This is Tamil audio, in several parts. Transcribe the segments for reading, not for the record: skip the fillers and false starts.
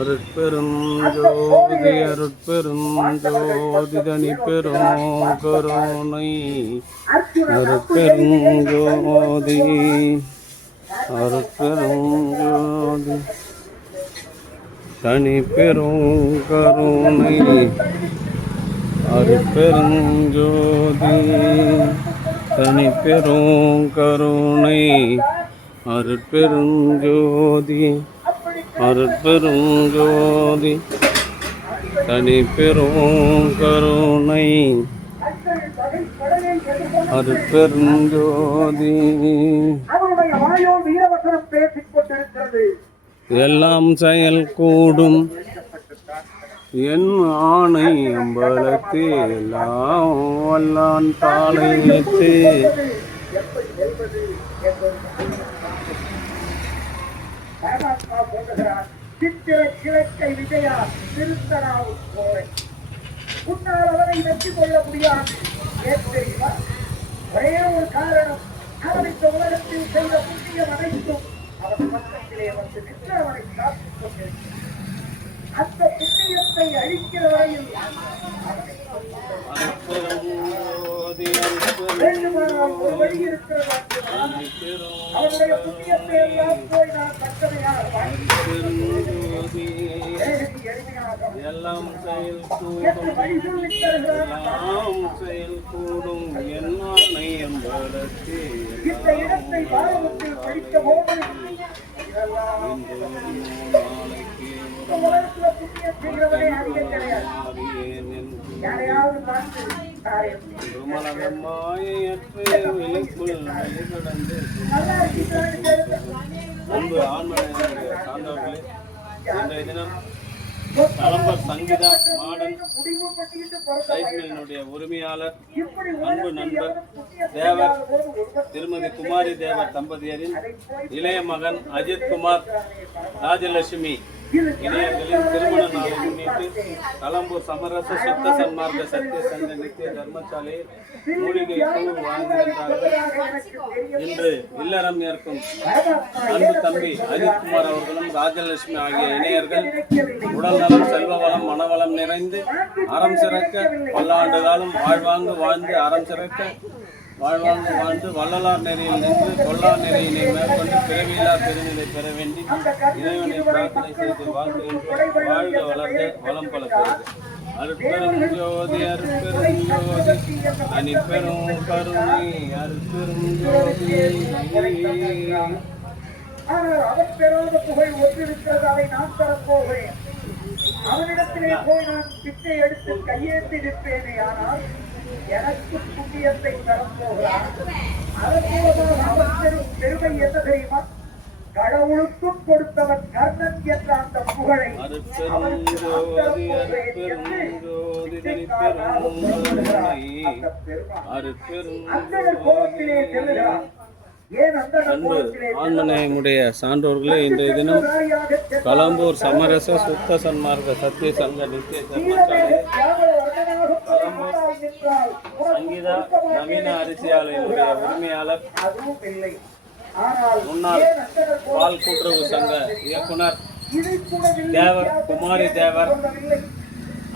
அருட்பெருஞ்சோதி அருட்பெருஞ்சோதி தனிப்பெரும் கருணை அருட்பெருஞ்சோதி அருட்பெருஞ்சோதி தனிப்பெரும் கருணை அருட்பெருஞ்சோதி தனிப்பெரும் கருணை அருட்பெருஞ்சோதி அருட்பெருஞ்சோதி தனிப்பெரும் கருணை அருட்பெருஞ்சோதி. எல்லாம் செயல் கூடும் என் ஆணை அம்பலத்தே எல்லாம் வல்லான் தாளை வைத்து சித்திர கிழக்கை விஜயா திருத்தராவு கோவை உன்னால் அவனை வெற்றி கொள்ள முடியாது. ஏன் தெரியுமா? ஒரே ஒரு காரணம், அவன் இந்த உலகத்தில் செய்த புண்ணியம் அனைத்தும் அவன் பக்கத்திலே வந்து நின்று அவனை காத்துக் கொண்டிருக்கிறான். அந்த புண்ணியத்தை அழிக்கிற வரையில் வேண்டுமானால் ஒரு வழி இருக்கிறது. அவனுடைய புண்ணியத்தை எல்லாம் போய் நான் தக்கதையால் எல்லாம் செயல் கூடும் என்னானை என்பதற்கு இந்த இடத்தை பாரதத்தில் படித்த போது உலகத்துல புண்ணியம் செய்கிறவனே அதிக கிடையாது. யாரையாவது பார்த்து நல்லா அன்பு ஆண்மனையினுடைய சார்ந்தவர்களே, இன்றைய தினம் கலம்பர் சங்கீதா மாடன் சைக்கிளினுடைய உரிமையாளர் அன்பு நண்பர் தேவர் திருமதி குமாரி தேவர் தம்பதியரின் இளைய மகன் அஜித் குமார் ராஜலட்சுமி இளையர்களின் திருமண நாளை முன்னிட்டு கலம்பூர் சமரச சுத்த சன்மார்க்க சத்திய சங்க நித்திய தர்மசாலையில் மூலிகை குழு வாழ்ந்திருந்தார்கள். இன்று இல்லறம் ஏற்கும் அன்பு தம்பி அஜித்குமார் அவர்களும் ராஜலட்சுமி ஆகிய இணையர்கள் உடல் நலம் செல்வ வளம் மனவளம் நிறைந்து அறம் சிறக்க பல்லாண்டு காலம் வாழ்வாங்கு வாழ்ந்து அறம் சிறக்க வாழ்வாங்கு வாழ்ந்து வள்ளலார் நெறியில் நின்று கொல்லார் நெறியினை மேற்கொண்டு பிறவியில்லா பெருநிலை பெற வேண்டி இறைவனை பிரார்த்தனை செய்து வாழ்கின்றோம். வாழ்க வளர்க வளம் பல பெறுக. அருட்பெருஞ்சோதி அருட்பெருஞ்சோதி தனிப்பெரும் கருணை அருட்பெருஞ்சோதி. ஆனால் அவன் பெறாத புகை ஒன்றிருக்கிறது, அதை நான் தரப்போகிறேன். அவனிடத்திலே போய் நான் பிச்சை எடுத்து கையேற்றி நிற்பேனே, ஆனால் எனக்கு புண்ணியத்தை தரப்போகிறான். அதன் மூலமாக அவன் பெரும் பெருமை என்ன தெரியுமா? கடவுளுக்கும் கொடுத்தவன் கர்ணன் என்ற அந்த புகழை அவனுக்கு கோபத்திலே செல்லுகிறான். அன்பு ஆண்மனையுடைய சான்றோர்களே, இன்றைய தினம் கலம்பூர் சமரச சுத்த சன்மார்க்க சத்திய சங்க நித்திய தர்மசாலையில் கலம்பூர் சங்கீதா நவீன அரிசி ஆலையினுடைய உரிமையாளர் முன்னாள் பால் கூட்டுறவு சங்க இயக்குனர் தேவர் குமாரி தேவர்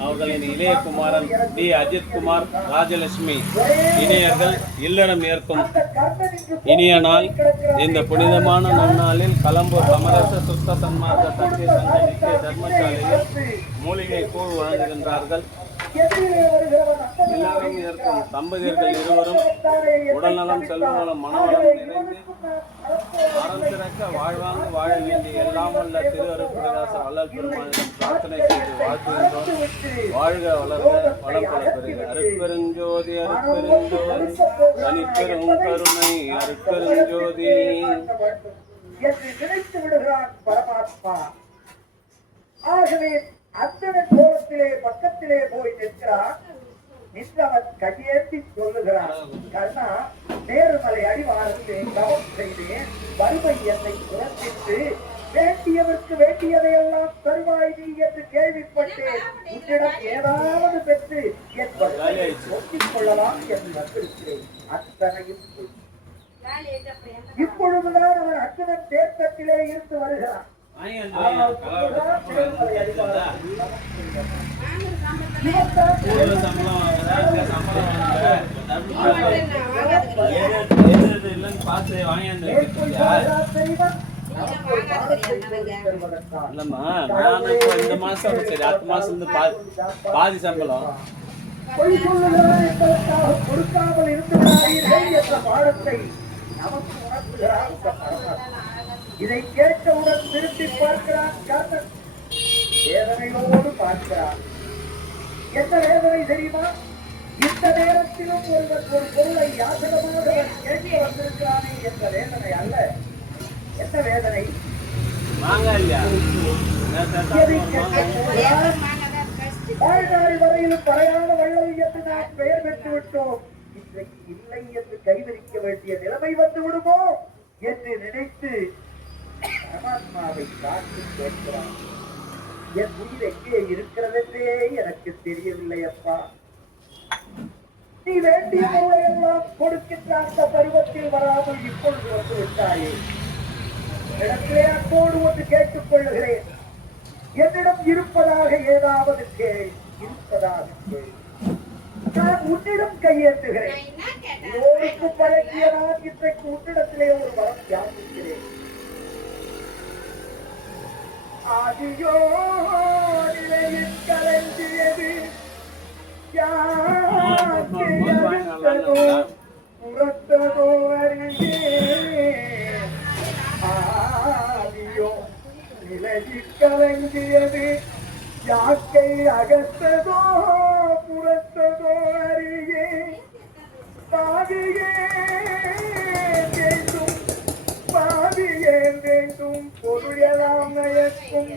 அவர்களின் இளைய குமாரன் டி அஜித் குமார் ராஜலட்சுமி இணையர்கள் இல்லறம் ஏற்கும் இனிய நாள். இந்த புனிதமான நன்னாளில் கலம்பூர் சமரச சுத்த சன்மார்க்க சத்திய சங்க நித்திய தர்மசாலையில் மூலிகை கூழ் வழங்குகின்றார்கள். இல்லறம் ஏற்கும் தம்பதியர்கள் இருவரும் உடல்நலம் செல்வநலம் மனவளம் நிறைந்து அறம் சிறக்க வாழ்வாங்க வாழ வேண்டிய எல்லாம் வல்ல திரு அருட்புரதாச வள்ளல் பெருமானிடம் பிரார்த்தனை செய்து வாழ்த்துகின்றோம். வாழ்க வளர்க வளம் பல பெறுக. அருட்பெருஞ்சோதி அருட்பெருஞ்சோதி தனிப்பெரும் கருணை அருட்பெருஞ்சோதி என்று நினைத்து விடுகிறான் பரமாத்மா. ஆகவே அத்தனை கோலத்திலே பக்கத்திலே போய் நிற்கிறான். நின்றவன் கையேற்றி சொல்லுகிறான், கண்ணா, நேர்மலை அடிவாரத்திலே தவம் செய்தேன், வறுமை என்னை புறத்திட்டு வேண்டியவருக்கு வேண்டியதையெல்லாம் தருவாய் நீ என்று கேள்விப்பட்டேன். உன்னிடம் ஏதாவது பெற்று என் வறுமையை ஒட்டிக் கொள்ளலாம் என்று வந்திருக்கிறேன். அத்தனையும் இப்பொழுதுதான் அவன் அத்தனை தேர்தத்திலே இருந்து வருகிறான். ஆனால் சொல்லுகிறார் தேர்தலை அறிவார். இவர்தான் இல்லம்மா, நான் இப்போ இந்த மாசம் சரி அடுத்த மாசம் வந்து பாதி சம்பளம். பொய் சொல்லுகிறார் என்பதற்காக கொடுக்காமல் இருக்கிறார்கள் என்ற பாடத்தை நமக்கு உணர்த்துகிறார் இந்த பரமாத்மா. இதை கேட்டவுடன் திரும்பி பார்க்கிறான் கர்ணன். வேதனையோடு பார்க்கிறான். என்ன வேதனை தெரியுமா? இந்த நேரத்திலும் ஒருவன் ஒரு பொருளை யாசகமாக கேட்க வந்திருக்கிறானே என்ற வேதனை அல்ல. என்ன வேதனை? வாழ்நாள் வரையிலும் பறையான வள்ளல் என்று நாம் பெயர் பெற்று விட்டோம். இன்றைக்கு இல்லை என்று கைவிரிக்க வேண்டிய நிலைமை வந்து விடுமோ என்று நினைத்து பரமாத்மாவை காத்து கேட்கிறான். என் உயிர் எங்கே இருக்கிறதென்றே எனக்கு தெரியவில்லை அப்பா. நீ வேண்டிய பொருளை எல்லாம் கொடுக்கின்ற அந்த பருவத்தில் வராமல் இப்பொழுது வந்து விட்டாயே. இடத்திலே அன்போடு ஒன்று கேட்டுக் கொள்ளுகிறேன். என்னிடம் இருப்பதாக ஏதாவது கேள். இருப்பதாக கேள். நான் உன்னிடம் கையேற்றுகிறேன். எல்லோருக்கும் பழகிய நான் இன்றைக்கு உன்னிடத்திலே ஒரு வரம் யாசிக்கிறேன். ஆதியோ நிலையில் கலந்தியது புறத்ததோ அறியே. ஆதியோ நிலையில் கலங்கியது யாக்கை அகத்ததோ புறத்ததோ அறியே. பாவியே வேண்டும் பாவியே வேண்டும் பொருள் எல்லாம் நயக்கும்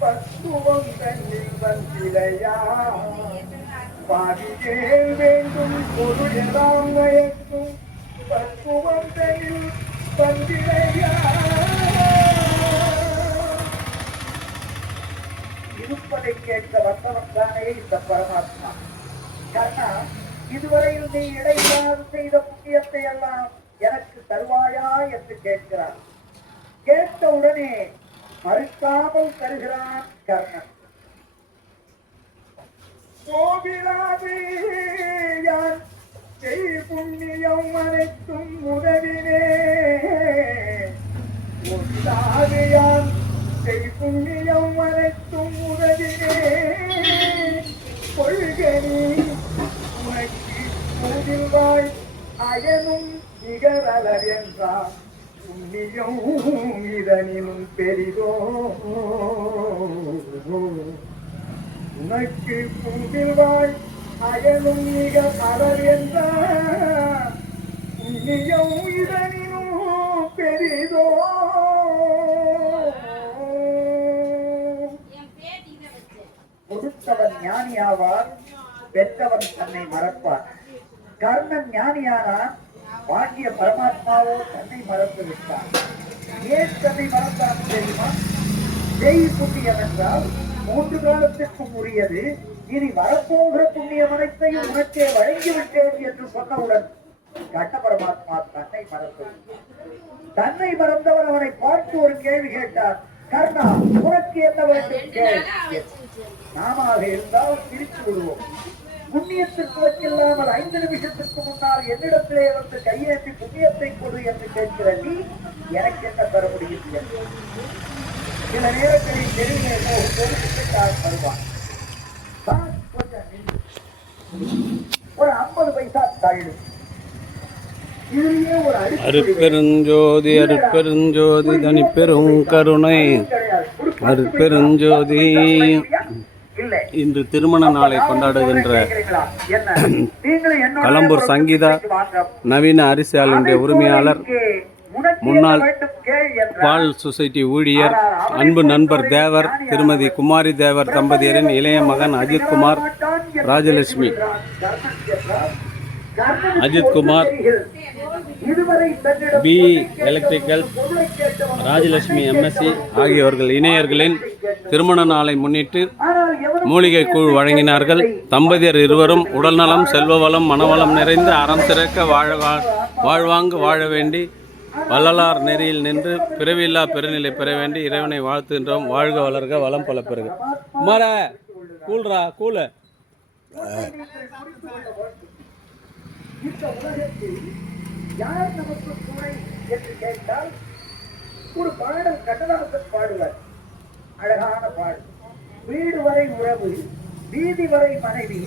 பக்குவம் தன்னில் வந்திலையா. பாவியே வேண்டும் பொருள் எல்லாம் நயக்கும் பக்குவம் தன்னில் வந்திலையா. இருப்பதை கேட்க வந்தவன் தானே இந்த பரமாத்மா. கர்ணா, இதுவரையில் நீ இடையிலாது செய்த புண்ணியத்தை எல்லாம் எனக்கு தருவாயா என்று கேட்கிறான். கேட்டவுடனே மறுக்காமல் தருகிறான் கர்ணன். கோவிலாது யான் செய் புண்ணியம் அனைத்தும் உதவினே. கோவிலாது யான் செய் புண்ணியம் அனைத்தும் உதவினே. கொள்கனி உனக்கு கூதில்வாய் அயனும் நிகரலர் என்றான். புண்ணியம் இதனிலும் பெரிதோ. உனக்கு கூதில்வாய் அயனும் மிக அலர் என்றான். புண்ணியம் இதனிலும் பெரிதோ. கொடுத்தவன் ஞானியாவார், பெற்றவன் தன்னை மறப்பார். கர்ணன் ஞானியானான், வாங்கிய பரமாத்மாவோ தன்னை மறந்து விட்டான். ஏன் தன்னை மறந்தான் தெரியுமா? ஜெய் புண்ணியம் என்றால் 3 காலத்திற்கும் உரியது. இனி வரப்போகிற புண்ணியம் அனைத்தையும் உனக்கே வழங்கிவிட்டேன் என்று சொன்னவுடன் கண்ண பரமாத்மா தன்னை மறந்து தன்னை மறந்தவர் அவனை பார்த்து ஒரு கேள்வி கேட்டார். கர்ணா, உனக்கு என்ன வேண்டும் கேள்வி. நாம இருந்தால் பிரித்து விடுவோம். புண்ணியத்திற்கு வச்சில்லாமல் 5 நிமிஷத்திற்கு முன்னால் என்னிடத்திலே வந்து கையேற்றி புண்ணியத்தை கொடு என்று கேட்கிற நீ எனக்கு என்ன தர முடியும்? சில நேரங்களில் தெருவிலே போகும்போது பிச்சைக்காரன் வருவான். ஒரு 50 பைசா தள்ளு. இதுலயே ஒரு அருட்பெருஞ்சோதி அருட்பெருஞ்சோதி தனிப்பெரும் கருணை அருட்பெருஞ்சோதி. இன்று திருமண நாளை கொண்டாடுகின்ற களம்பூர் சங்கீதா நவீன அரிசி ஆலையுடைய உரிமையாளர், முன்னாள் பால் சொசைட்டி ஊழியர், அன்பு நண்பர் தேவர் திருமதி குமாரி தேவர் தம்பதியரின் இளைய மகன் Ajithkumar Rajalakshmi. Ajithkumar B electrical, Rajalakshmi MSc ஆகியோர்கள் இணையர்களின் திருமண நாளை முன்னிட்டு மூலிகை கூழ் வழங்கினார்கள். தம்பதியர் இருவரும் உடல்நலம், செல்வ வளம், மனவளம் நிறைந்து அறம் சிறக்க வாழ்வாங்கு வாழ வேண்டி வள்ளலார் நெறியில் நின்று பிறவியில்லா பெருநிலை பெற வேண்டி இறைவனை வாழ்த்துகின்றோம். வாழ்க வளர்க வளம் பல பெறுக. குமார கூல்ரா கூலு. இந்த உலகத்தில் யார் நமக்கு துணை என்று கேட்டால் ஒரு பாடல் கண்ணதாசன் பாடுவார். அழகான பாடல். வீடு வரை உறவு, வீதி வரை மனைவி,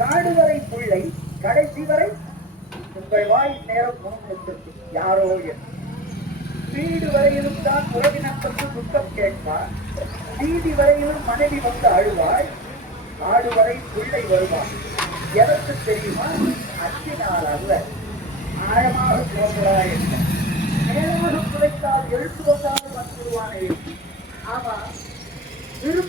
காடு வரை பிள்ளை, கடைசி வரை உங்கள் வாய் நேரம் முன்னிட்டு யாரோ என்று. வீடு வரையிலும் தான் உறவினர் பற்றி துக்கம் கேட்பார். வீதி வரையிலும் மனைவி வந்து அழுவாள். காடு வரை பிள்ளை வருவார். எதற்கு தெரியுமா? அச்சினால் அல்ல, ஆழமாக போகிறாய் என்ன நேரமாக குறைத்தால் எழுத்து வந்தாலும் வந்துடுவானே. ஆமா,